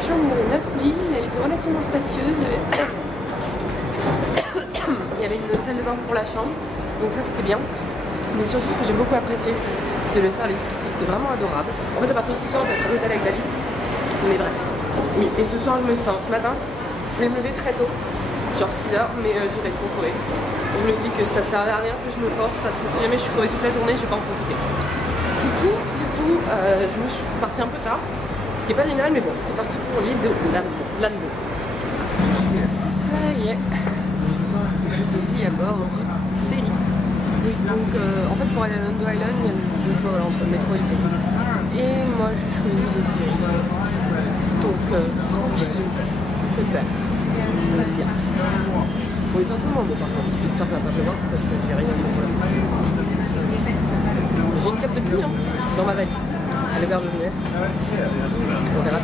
la chambre, il y avait 9 lits, elle était relativement spacieuse. Il y avait une salle de bain pour la chambre, donc ça c'était bien. Mais surtout ce que j'ai beaucoup apprécié, c'est le service. C'était vraiment adorable. En fait à partir de ce soir, je vais être à l'hôtel avec David. Mais bref. Oui, et ce soir je me sens. Ce matin, je vais me lever très tôt, genre 6 h, mais j'irai trop crever. Je me suis dit que ça servait à rien que je me force parce que si jamais je suis crevée toute la journée, je vais pas en profiter. Du coup, je me suis partie un peu tard, ce qui est pas génial, mais bon, c'est parti pour l'île de Lanbo. Ça y est, je suis à bord du ferry. Oui, donc en fait pour aller à Lando Island, il y a le choix entre le métro et le ferry. Et moi j'ai choisi le ferry. Donc tranquille, super, très bien. Bon, il fait un peu moins beau par contre, j'espère qu'il va pas pleuvoir parce que j'ai rien de problème. J'ai une cape de pluie hein, dans ma valise, à l'auberge de jeunesse. On verra.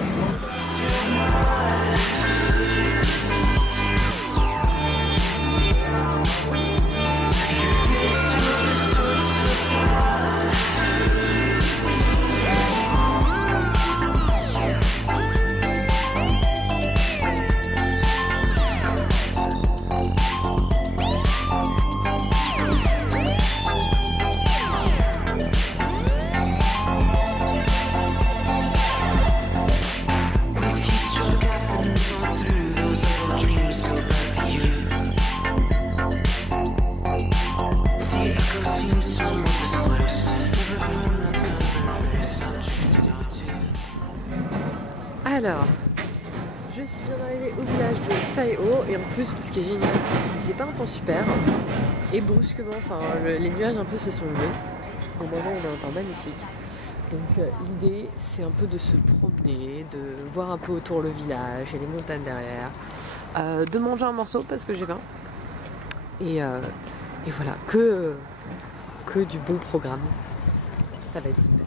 Alors, je suis bien arrivée au village de Tai-O et en plus ce qui est génial c'est pas un temps super et brusquement, enfin les nuages un peu se sont levés. Au moment où on a un temps magnifique. Donc l'idée c'est un peu de se promener, de voir un peu autour le village et les montagnes derrière, de manger un morceau parce que j'ai faim et voilà, que du bon programme. Ça va être super.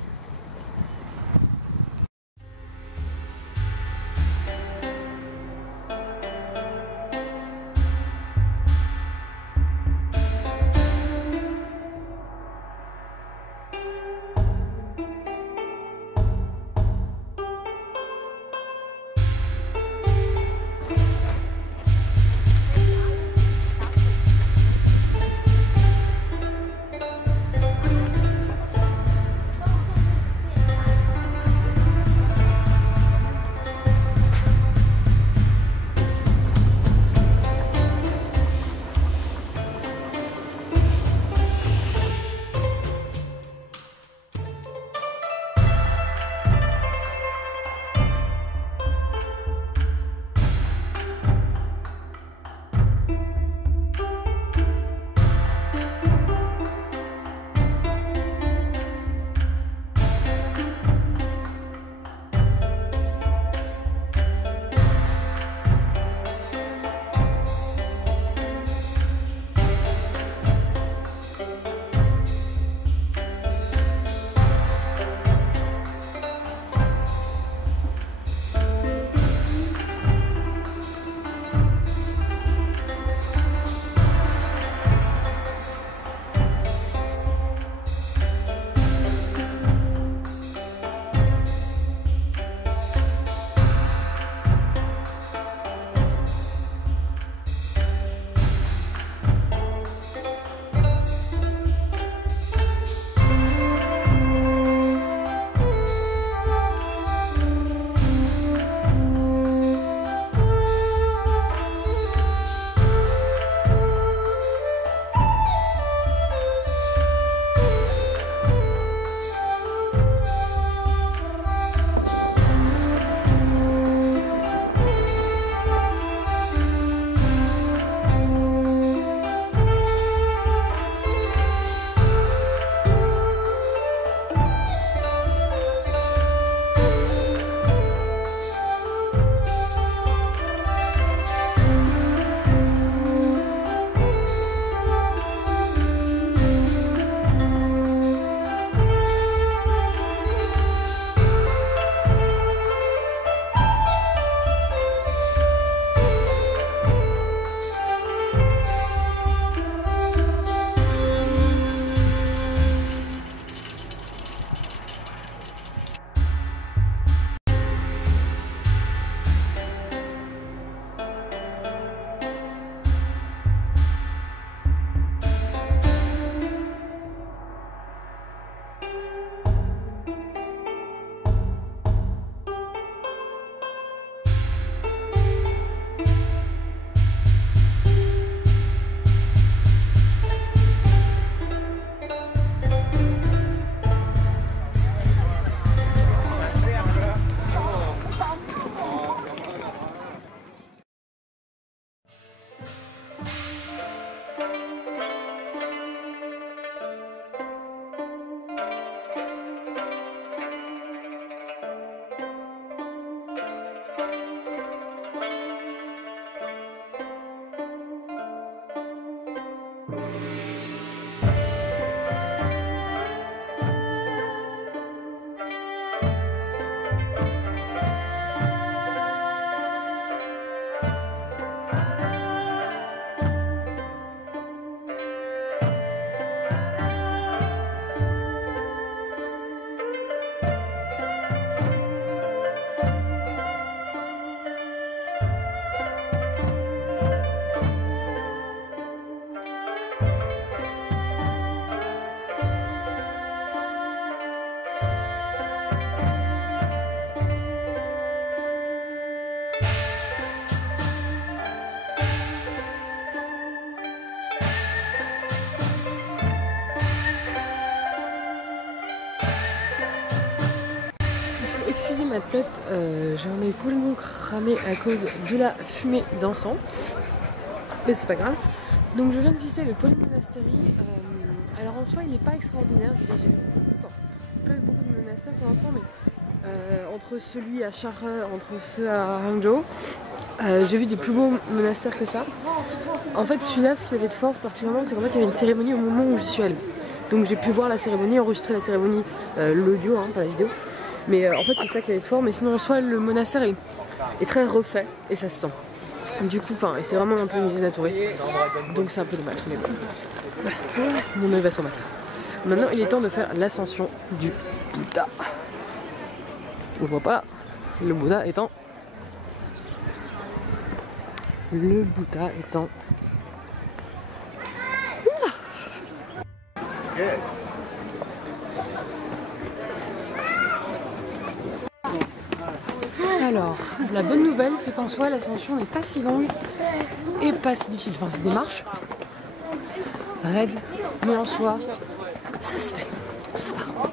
fait, j'en ai complètement cramé à cause de la fumée d'encens. Mais c'est pas grave. Donc je viens de visiter le Pauline Monastery. Alors en soi, il n'est pas extraordinaire. Je veux dire, j'ai pas eu beaucoup de monastères pour l'instant, mais entre celui à Chartres, entre ceux à Hangzhou, j'ai vu des plus beaux monastères que ça. En fait, celui-là, ce qu'il y avait de fort particulièrement, c'est qu'en fait, il y avait une cérémonie au moment où j'y suis allée. Donc j'ai pu voir la cérémonie, enregistrer la cérémonie, l'audio, hein, pas la vidéo. Mais en fait, c'est ça qui avait de fort. Mais sinon, en soi, le monastère est très refait et ça se sent. Du coup, c'est vraiment un peu une usine à touristes. Donc c'est un peu dommage. Mais bon. Voilà, mon œil va s'en mettre. Maintenant, il est temps de faire l'ascension du Bouddha. On voit pas le Bouddha étant. Le Bouddha étant. Alors, la bonne nouvelle, c'est qu'en soi, l'ascension n'est pas si longue et pas si difficile. Enfin, c'est des marches raides, mais en soi, ça se fait. Ça va.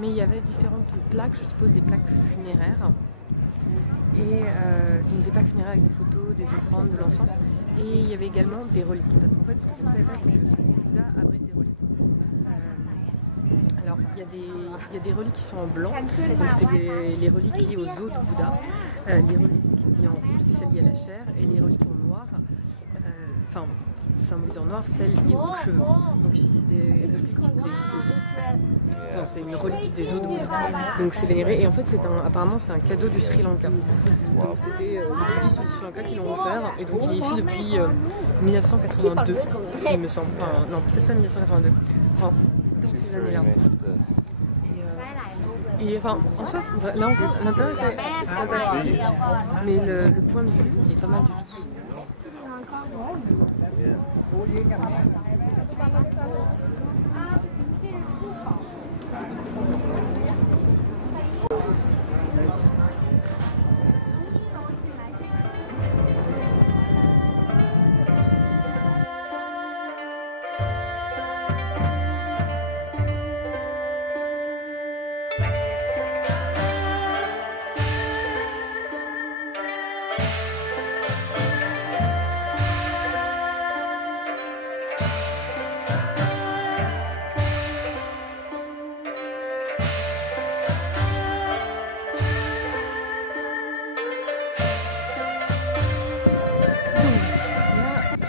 Mais il y avait différentes plaques, je suppose des plaques funéraires. Et donc des plaques funéraires avec des photos, des offrandes, de l'encens. Et il y avait également des reliques. Parce qu'en fait, ce que je ne savais pas, c'est que ce Bouddha abrite des reliques. Alors, il y a des reliques qui sont en blanc. Donc, c'est les reliques liées aux os du Bouddha. Les reliques liées en rouge, c'est celles liées à la chair. Et les reliques en noir, symbolisées en noir, celles liées aux cheveux. Donc ici, c'est des répliques des os. Enfin, c'est une relique des os de Bouddha. Donc c'est vénéré. Et en fait, apparemment, c'est un cadeau du Sri Lanka. Donc c'était le bouddhiste du Sri Lanka qui l'ont offert. Et donc il est ici depuis 1982, il me semble. Enfin, non, peut-être pas 1982. Enfin, dans ces années-là. Et enfin, en soi, là, l'intérieur est fantastique, mais le point de vue, il est pas mal du tout.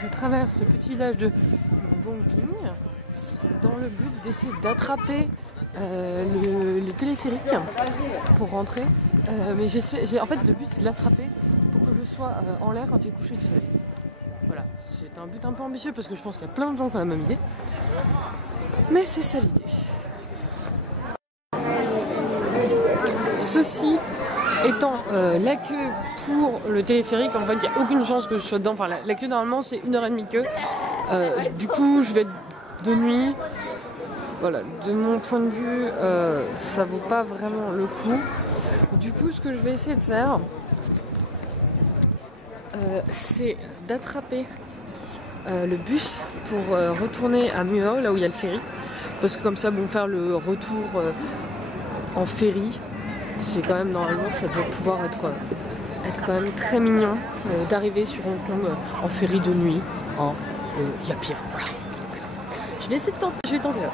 Je traverse ce petit village de Bongping dans le but d'essayer d'attraper le téléphérique pour rentrer. Mais en fait, le but c'est de l'attraper pour que je sois en l'air quand il est couché du soleil. Voilà, c'est un but un peu ambitieux parce que je pense qu'il y a plein de gens qui ont la même idée. Mais c'est ça l'idée. Ceci étant la queue pour le téléphérique, en fait il n'y a aucune chance que je sois dedans. Enfin, la queue normalement c'est 1h30 queue. Du coup je vais être de nuit. Voilà, de mon point de vue ça vaut pas vraiment le coup. Du coup ce que je vais essayer de faire c'est d'attraper le bus pour retourner à Muo, là où il y a le ferry. Parce que comme ça, bon, faire le retour en ferry, c'est quand même, normalement, ça doit pouvoir être quand même très mignon d'arriver sur Hong Kong en ferry de nuit. Il y a pire. Voilà. Je vais essayer de tenter, je vais tenter ça.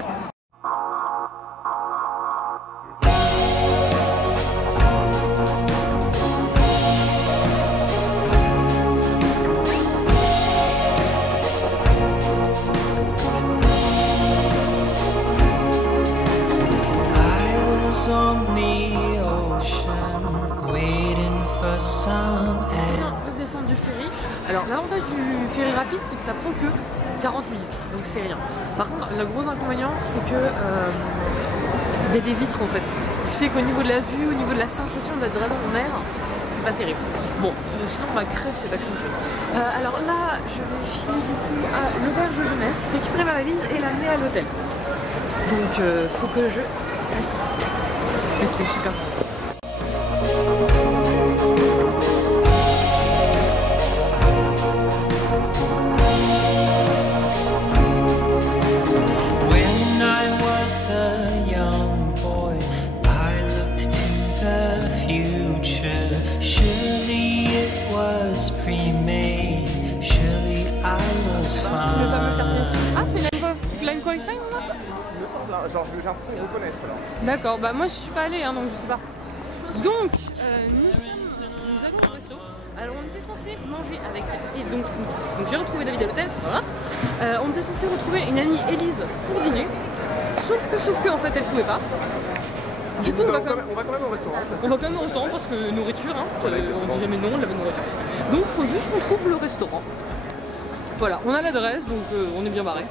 Alors l'avantage du ferry rapide, c'est que ça prend que 40 minutes, donc c'est rien. Par contre, le gros inconvénient, c'est que il y a des vitres en fait. Ce qui fait qu'au niveau de la vue, au niveau de la sensation d'être vraiment en mer, c'est pas terrible. Bon, sinon on va crève cette accentuée. Alors là, je vais filer du coup à l'auberge jeunesse, récupérer ma valise et l'amener à l'hôtel. Donc faut que je fasse vite. Mais c'est super. Le fameux quartier. Ah, c'est Line Wi-Fi là ? Il me semble, hein. Genre j'ai l'impression de reconnaître là. D'accord, bah moi je suis pas allée, hein, donc je sais pas. Donc, nous allons au resto. Alors on était censé manger avec... Et donc j'ai retrouvé David à l'hôtel, voilà. On était censé retrouver une amie Élise pour dîner. Sauf que en fait elle pouvait pas. Du coup on va quand même au restaurant. On va quand même au restaurant parce que nourriture, hein, on dit jamais non, on a la nourriture. Donc faut juste qu'on trouve le restaurant. Voilà, on a l'adresse, donc on est bien barré.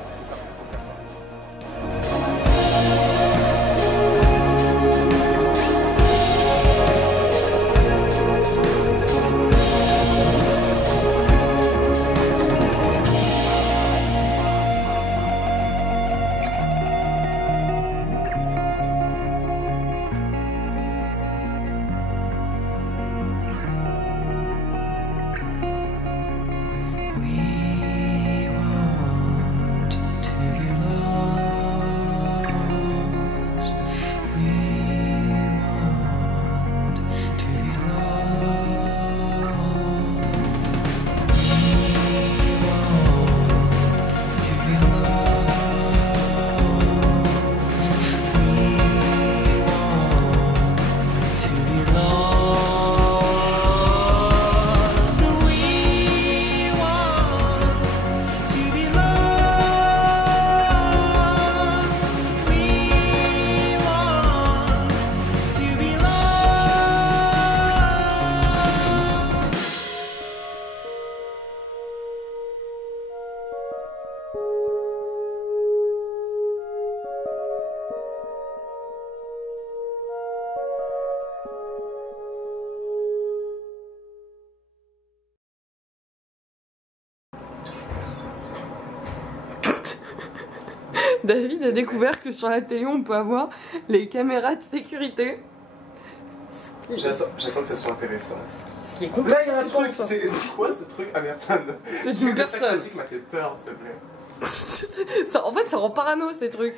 David a découvert que sur la télé on peut avoir les caméras de sécurité. J'attends que ça soit intéressant. Ce qui est complètement. Là il y a un truc, c'est quoi ce truc? Ah merde, c'est une personne. C'est qui m'a fait peur s'il te plaît. Ça, en fait ça rend parano ces trucs.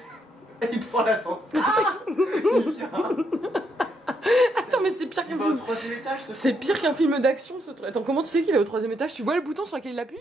Il prend l'ascenseur. Il vient. Attends mais c'est pire qu'un film. Au 3e étage ce C'est pire qu'un film d'action ce truc. Attends, comment tu sais qu'il est au 3e étage? Tu vois le bouton sur lequel il appuie?